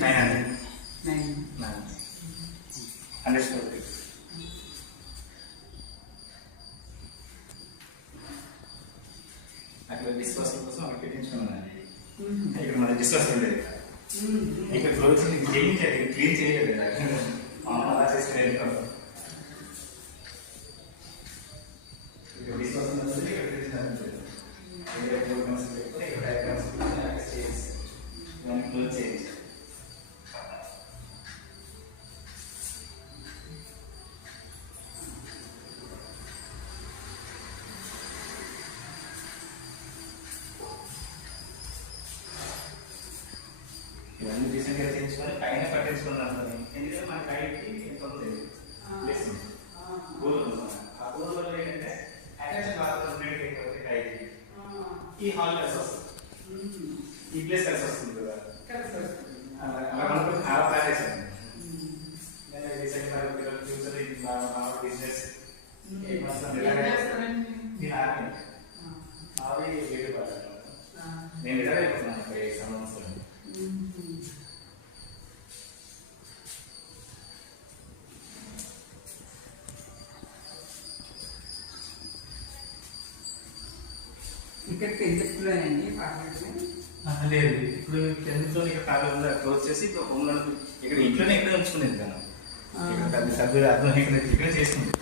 100 square feet. అక్కడ discussion కోసం అక్కడ పెట్టించుకున్నాను. ఇక్కడ మన డిస్కషన్ ఉండేది ఇక్కడ క్లోజ్ క్లీన్ చేయలేదు అలా చేసి ఇక్కడ డిస్కషన్ వస్తుంది ఇక్కడ క్లోజ్ చేయండి. ఇవన్నీ రీసెంట్గా చేయించుకొని పైన కట్టించుకున్నాను. ఎందుకంటే మన కైకి ఎంత ఉంది ప్లేస్ గోల్ ఆ గోల్ వల్ల ఏంటంటే అటాచ్ బాత్రూమ్ ప్లేట్ అయిపోతే కైకి ఈ హాల్ కలిసి వస్తుంది, ఈ ప్లేస్ కలిసి వస్తుంది కదా అలా అనుకుని చాలా ప్లాన్ చేశాను. నేను రీసెంట్గా ఫ్యూచర్ బిజినెస్ నేను అవి వేరే పడాలి నేను రిటైర్ అయిపోతున్నాను ఇక్కడ 8 సంవత్సరాలు. ఇక్కడ పెద్దలోనండి లేదు, ఇప్పుడు టెన్త్లో ఇక్కడ కాలేజీలో క్లోజ్ చేసి ఇప్పుడు హోమ్లో ఇక్కడ ఇంట్లోనే ఇక్కడే ఉంచుకునేది కదా. ఇక్కడ పెద్ద సభ్యులు అర్థం ఇక్కడ చేసుకుంది.